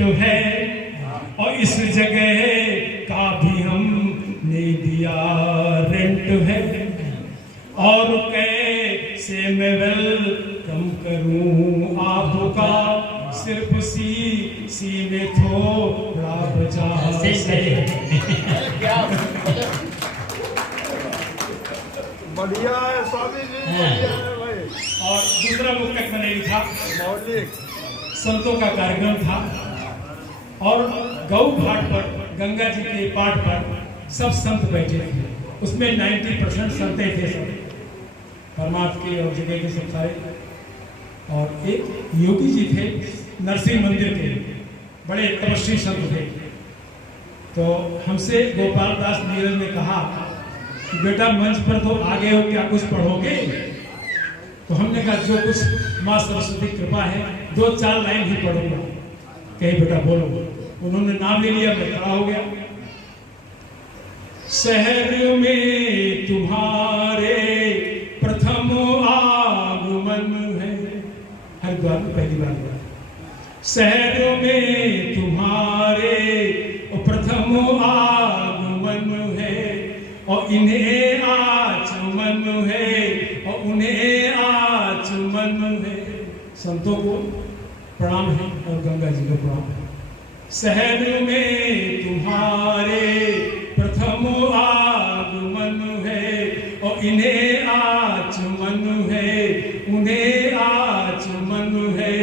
Rent है और इस जगह का भी हमने दिया रेंट है। और कैसे मैं वेलकम करूं आपका, सिर्फ सी में थोड़ा बचा बढ़िया है स्वामी जी, बढ़िया है भाई। और दूसरा मुक्तक मैंने लिखा, मौलिक संतों का कार्यक्रम था और गौ घाट पर गंगा जी के पाठ पर सब संत बैठे थे। उसमें 90% संत थे, सब परमात्मा के और जगह के सब सारे। और एक योगी जी थे, नरसिंह मंदिर के बड़े तपस्वी संत थे। तो हमसे गोपाल दास नीरज ने कहा कि बेटा मंच पर तो आ गए हो, क्या कुछ पढ़ोगे? तो हमने कहा जो कुछ माँ सरस्वती कृपा है 2-4 लाइन ही पढ़ूंगा। कहीं बेटा बोलो। उन्होंने नाम ले लिया, मैं खड़ा हो गया। शहर में तुम्हारे प्रथम आगमन है, हरिद्वार में पहली बार हुआ। शहर में तुम्हारे प्रथम आगमन है और इन्हें आचमन है और उन्हें आचमन है। संतों को प्रणाम है और गंगा जी को प्रणाम है। शहर में तुम्हारे प्रथम आगमन है और इन्हें आचमन है, उन्हें आचमन है।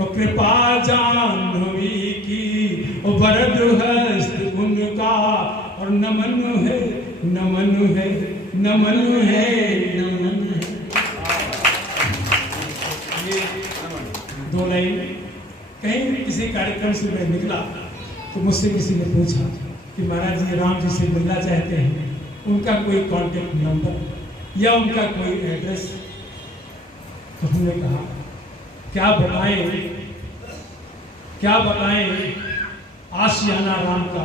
और कृपा जाह्नवी की और वरद हस्त उनका और नमन है, नमन है, नमन है, नमन है। ये 2 लाइन। कहीं किसी कार्यक्रम से मैं निकला तो मुझसे किसी ने पूछा कि महाराज जी राम जी से मिलना चाहते हैं, उनका कोई कांटेक्ट नंबर या उनका कोई एड्रेस? तो हमने कहा क्या बताएं आशियाना राम का,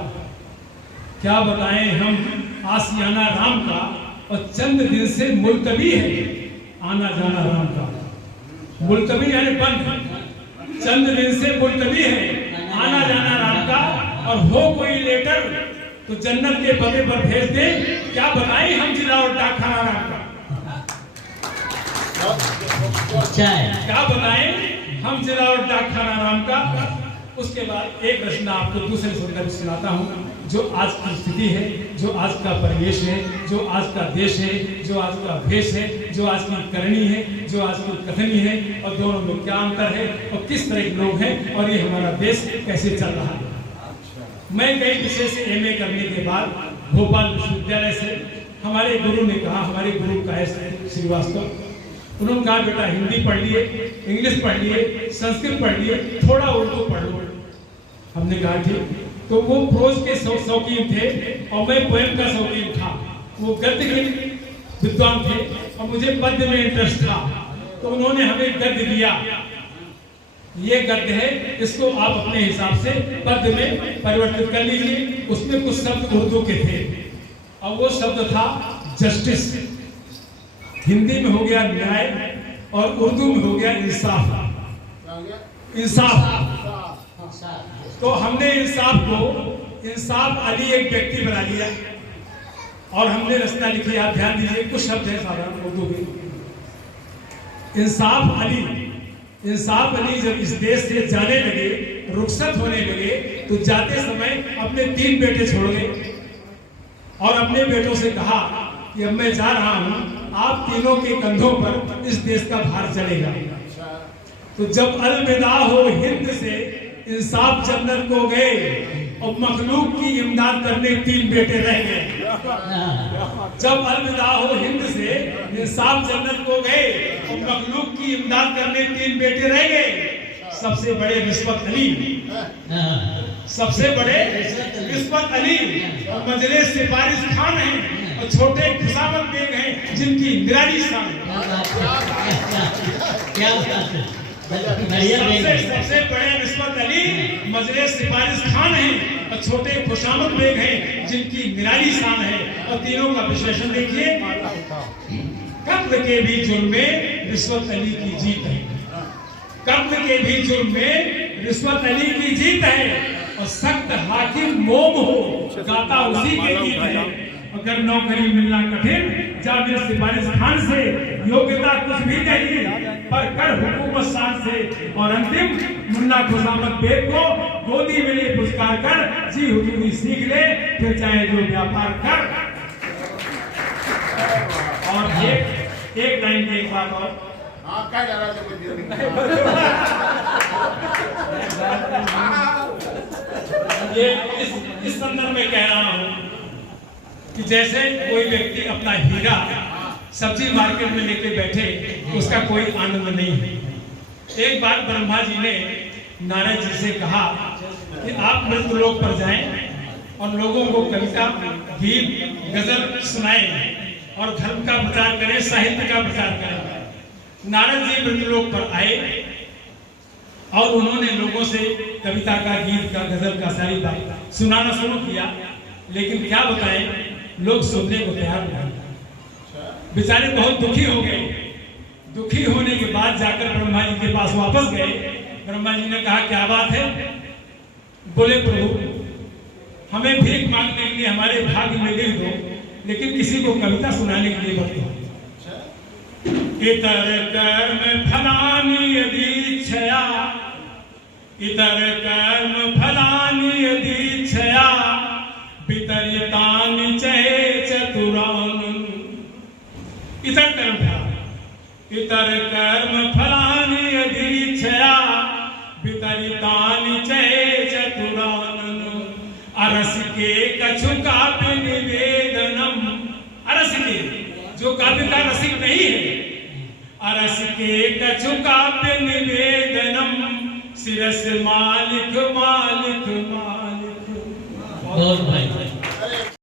क्या बताएं हम आशियाना राम का। और चंद दिन से मुलतवी है आना जाना राम का। मुलतवी यानी बंद, चंद दिन से मुलतवी है आना जाना राम का। और हो कोई लेटर तो जन्नत के पते पर भेज दे, क्या बताएं हम जिला और डाकखाना राम का। क्या बताएं हम जिला और डाकखाना राम का। उसके बाद एक रचना आपको दूसरे संदर्भ सुनाता हूँ, जो आज की स्थिति है, जो आज का परिवेश है, जो आज का देश है, जो आज का भेष है, जो आज की करनी है, जो आज की कथनी है, और दोनों में क्या अंतर है और किस तरह के लोग हैं और ये हमारा देश कैसे चल रहा है। मैं कई विषय से MA करने के बाद भोपाल विश्वविद्यालय से हमारे गुरु ने कहा, हमारे गुरु का श्रीवास्तव, उन्होंने कहा बेटा हिंदी पढ़ लिए, इंग्लिश पढ़ लिए, संस्कृत पढ़ लिए, थोड़ा उर्दू पढ़ लो। हमने कहा ठीक। तो वो प्रोज के शौकीन थे और मैं पोएम का शौकीन था। वो गद्य के विद्वान थे और मुझे पद्य में इंटरेस्ट था। तो उन्होंने हमें गद्य दिया, ये गद्य है, इसको आप अपने हिसाब से पद्य में परिवर्तित कर लीजिए। उसमें कुछ शब्द उर्दू के थे और वो शब्द था जस्टिस। हिंदी में हो गया न्याय और उर्दू में हो गया इंसाफ। इंसाफ। तो हमने इंसाफ को इंसाफ अली एक व्यक्ति बना लिया और हमने रचना लिखी। आप ध्यान दीजिए, कुछ शब्द है साधारण उर्दू के। इंसाफ अली जब इस देश से जाने लगे, रुखसत होने लगे, तो जाते समय अपने 3 बेटे छोड़ गए और अपने बेटों से कहा कि अब मैं जा रहा हूं, आप तीनों के कंधों पर इस देश का भार चलेगा। तो जब अलविदा हो हिंद से इंसाफ जन्नत को गए और मखलूक की इमदाद करने 3 बेटे रह गए। जब अलविदा हो हिंद से इंसाफ जन्नत को गए और मखलूक की इमदाद करने 3 बेटे रह गए। सबसे बड़े रिश्वत अली, सबसे बड़े रिश्वत अली और मजले सिफारिश खान हैं और छोटे खुशामत बेग हैं जिनकी निराली शान है। सबसे बड़े रिश्वत अली मजले सिफारिश खान हैं और छोटे खुशामत बेग हैं जिनकी निराली शान है। और तीनों का विश्लेषण देखिए, कत्ल के भी जुर्म में रिश्वत अली की जीत है। कब्र के भी जुर्म में रिश्वत अली की जीत है और सख्त हाकिम मोम हो गाता उसी के गीत है। अगर नौकरी मिलना कठिन जाबिर सिफारिश खान से योग्यता कुछ भी नहीं पर कर हुकूमत शान से और अंतिम मुन्ना खुशामत बेग को गोदी में ले पुरस्कार कर जी हुजूरी सीख ले फिर चाहे जो व्यापार कर। और एक लाइन की एक बात और ये इस संदर्भ में कह रहा हूं कि जैसे कोई व्यक्ति अपना हीरा सब्जी मार्केट में लेके बैठे उसका कोई आनंद नहीं है। एक बार ब्रह्मा जी ने नारद जी से कहा कि आप मृत्युलोक पर जाएं और लोगों को कविता गीत गजल सुनाएं और धर्म का प्रचार करें, साहित्य का प्रचार करें। नारद जी मृत्युलोक पर आए और उन्होंने लोगों से कविता का, गीत का, गजल का, सारी बात सुनाना शुरू किया। लेकिन क्या बताएं, लोग सुनने को तैयार नहीं। बेचारे बहुत दुखी हो गए। दुखी होने के बाद जाकर ब्रह्मा जी के पास वापस गए। ब्रह्मा जी ने कहा क्या बात है? बोले प्रभु हमें भीख मांगने के लिए हमारे भाग्य में लिख दो, लेकिन किसी को कविता सुनाने के लिए मत दो। इतर कर्म फलानी यदीच्छया, इतर कर्म फलानी यदीच्छया, वितरितानि चहे चतुरान्। इतर कर्म फलानि, इतर कर्म फलानि यदीच्छया, वितरितानि चहे चतुरान्। अरस के कछु काव्य निवेदनम, अरस के जो काव्य का रसिक नहीं है, अरस के कछु काव्य निवेदनम, शिरस मालिक मालिक मालिक। बहुत भाई